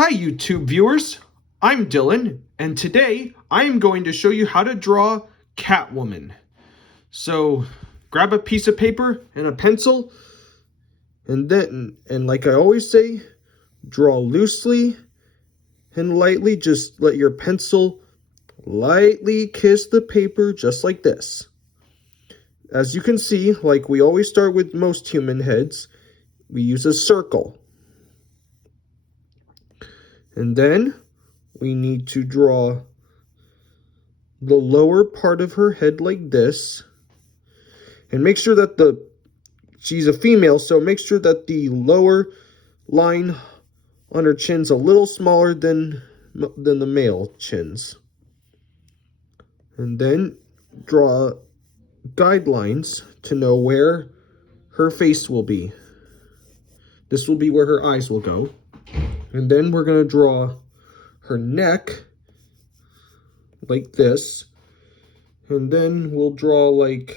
Hi YouTube viewers, I'm Dylan, and today I am going to show you how to draw Catwoman. So grab a piece of paper and a pencil, and like I always say, draw loosely and lightly. Just let your pencil lightly kiss the paper just like this. As you can see, like we always start with most human heads, we use a circle. And then we need to draw the lower part of her head like this. And make sure that she's a female, so make sure that the lower line on her chin's a little smaller than the male chins. And then draw guidelines to know where her face will be. This will be where her eyes will go. And then we're going to draw her neck like this. And then we'll draw like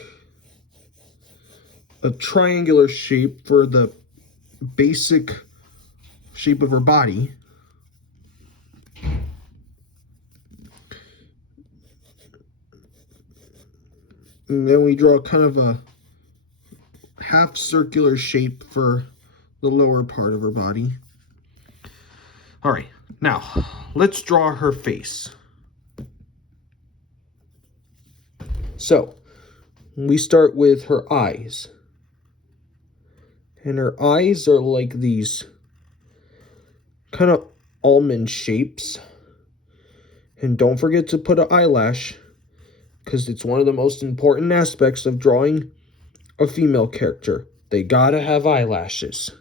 a triangular shape for the basic shape of her body. And then we draw kind of a half circular shape for the lower part of her body. All right, now let's draw her face. So we start with her eyes. And her eyes are like these kind of almond shapes. And don't forget to put an eyelash, because it's one of the most important aspects of drawing a female character. They gotta have eyelashes.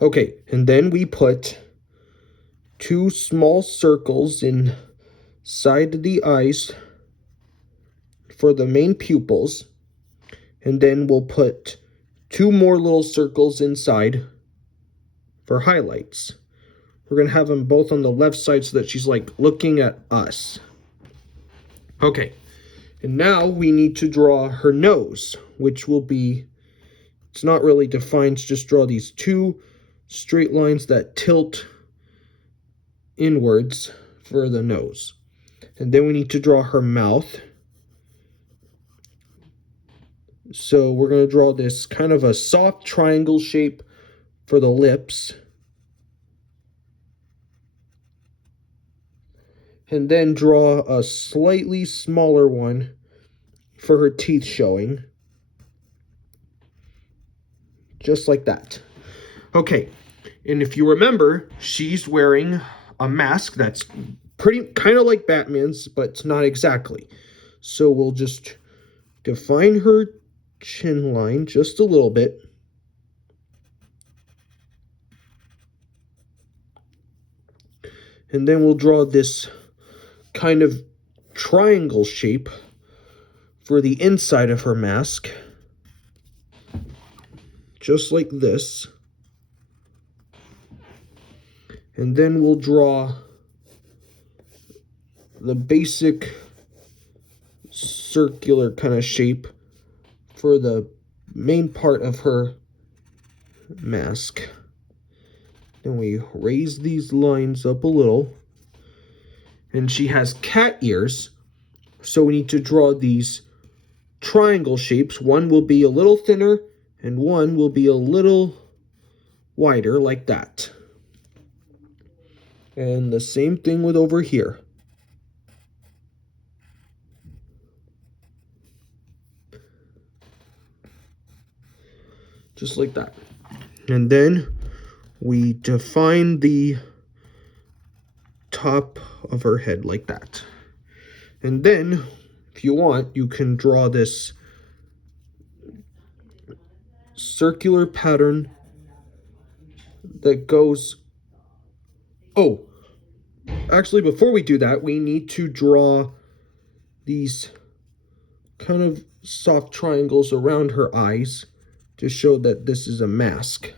Okay, and then we put two small circles inside the eyes for the main pupils. And then we'll put two more little circles inside for highlights. We're going to have them both on the left side so that she's like looking at us. Okay, and now we need to draw her nose, which will be, it's not really defined, just draw these two straight lines that tilt inwards for the nose. And then we need to draw her mouth. So we're going to draw this kind of a soft triangle shape for the lips. And then draw a slightly smaller one for her teeth showing. Just like that. Okay, and if you remember, she's wearing a mask that's pretty kind of like Batman's, but it's not exactly. So we'll just define her chin line just a little bit. And then we'll draw this kind of triangle shape for the inside of her mask. Just like this. And then we'll draw the basic circular kind of shape for the main part of her mask. Then we raise these lines up a little. And she has cat ears, so we need to draw these triangle shapes. One will be a little thinner, and one will be a little wider, like that. And the same thing with over here. Just like that. And then we define the top of her head like that. And then, if you want, you can draw this circular pattern that goes... Oh, actually, before we do that, we need to draw these kind of soft triangles around her eyes to show that this is a mask.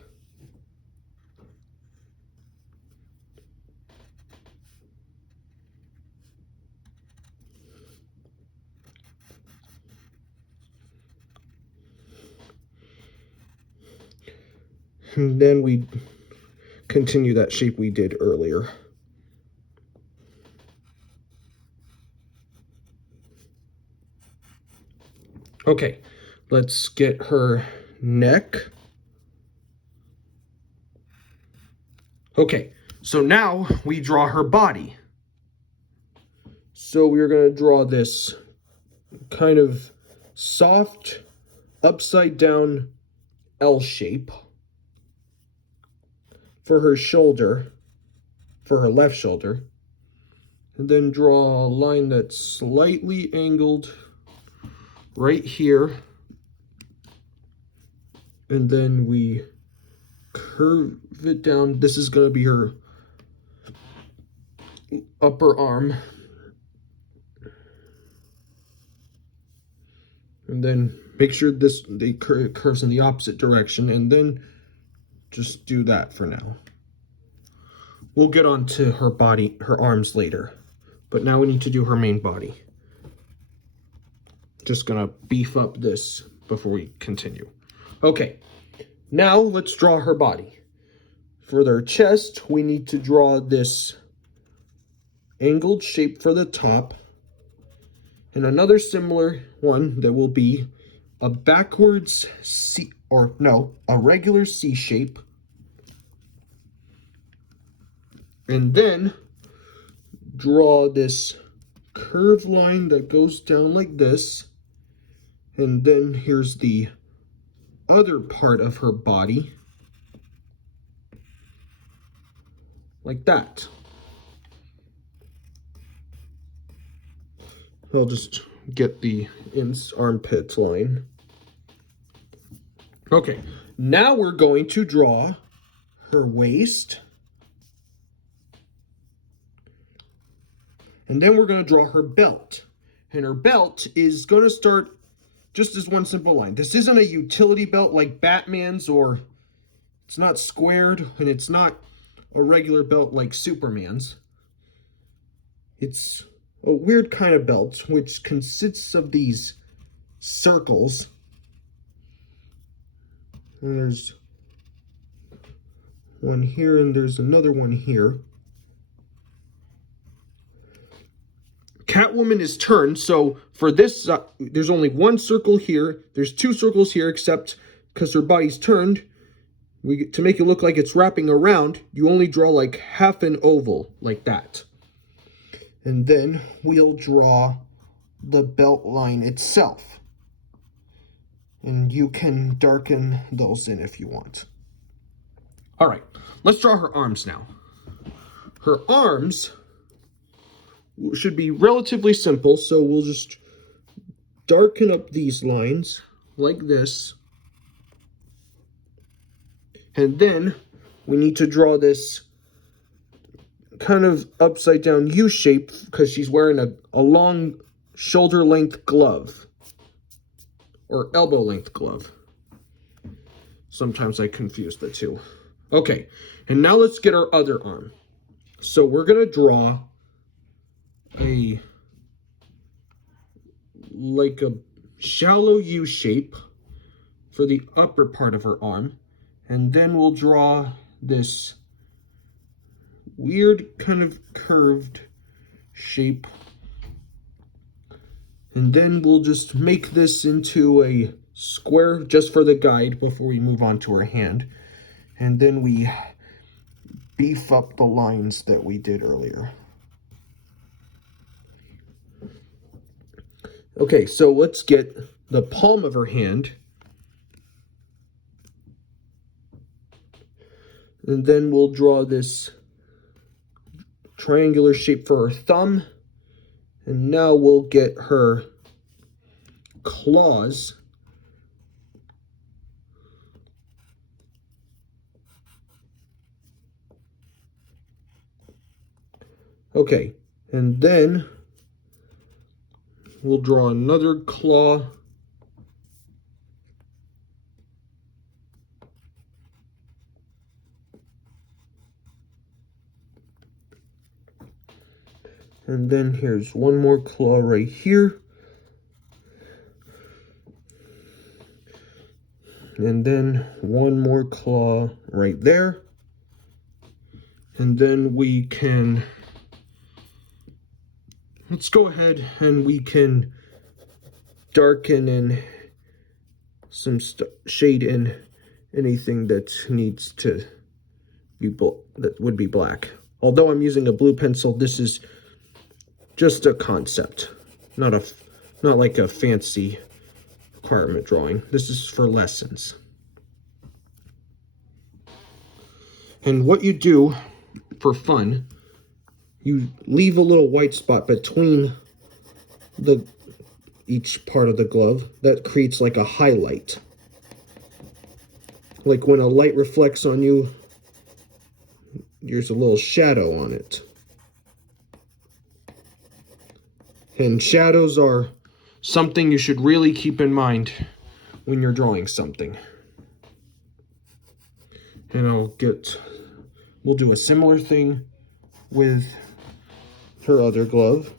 And then we continue that shape we did earlier. Okay, let's get her neck. Okay, so now we draw her body. So we're going to draw this kind of soft, upside down L shape for her shoulder, for her left shoulder. And then draw a line that's slightly angled right here. And then we curve it down. This is going to be her upper arm. And then make sure it curves in the opposite direction, and then just do that for now. We'll get on to her body, her arms later, but now we need to do her main body. Just gonna beef up this before we continue. Okay, now let's draw her body. For their chest, we need to draw this angled shape for the top, and another similar one that will be a backwards C, or no, a regular C shape. And then draw this curved line that goes down like this. And then here's the other part of her body, like that. I'll just get the armpit line. Okay, now we're going to draw her waist. And then we're going to draw her belt. And her belt is going to start just as one simple line. This isn't a utility belt like Batman's, or it's not squared, and it's not a regular belt like Superman's. It's a weird kind of belt, which consists of these circles. And there's one here, and there's another one here. Catwoman is turned, so for this, there's only one circle here. There's two circles here, except because her body's turned, to make it look like it's wrapping around, you only draw like half an oval, like that. And then we'll draw the belt line itself. And you can darken those in if you want. All right, let's draw her arms now. Her arms should be relatively simple, so we'll just darken up these lines like this. And then we need to draw this kind of upside down U shape because she's wearing a long shoulder length glove, or elbow length glove. Sometimes I confuse the two. Okay, and now let's get our other arm. So we're gonna draw like a shallow U shape for the upper part of her arm, and then we'll draw this weird kind of curved shape, and then we'll just make this into a square just for the guide before we move on to her hand, and then we beef up the lines that we did earlier. Okay, so let's get the palm of her hand. And then we'll draw this triangular shape for her thumb. And now we'll get her claws. Okay, and then we'll draw another claw. And then here's one more claw right here. And then one more claw right there. And then we can, let's go ahead and we can darken in some shade in anything that needs to be that would be black. Although I'm using a blue pencil, this is just a concept, not like a fancy requirement drawing. This is for lessons. And what you do for fun, you leave a little white spot between each part of the glove that creates like a highlight. Like when a light reflects on you, there's a little shadow on it. And shadows are something you should really keep in mind when you're drawing something. And we'll do a similar thing with her other glove.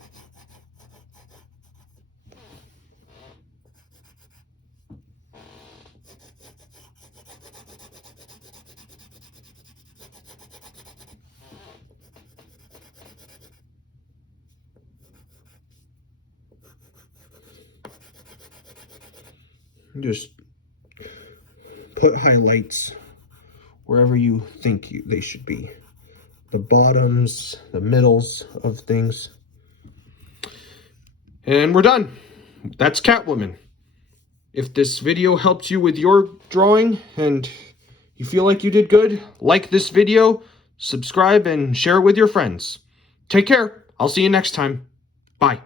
Just put highlights wherever you think they should be. The bottoms, the middles of things. And we're done. That's Catwoman. If this video helped you with your drawing and you feel like you did good, like this video, subscribe, and share it with your friends. Take care. I'll see you next time. Bye.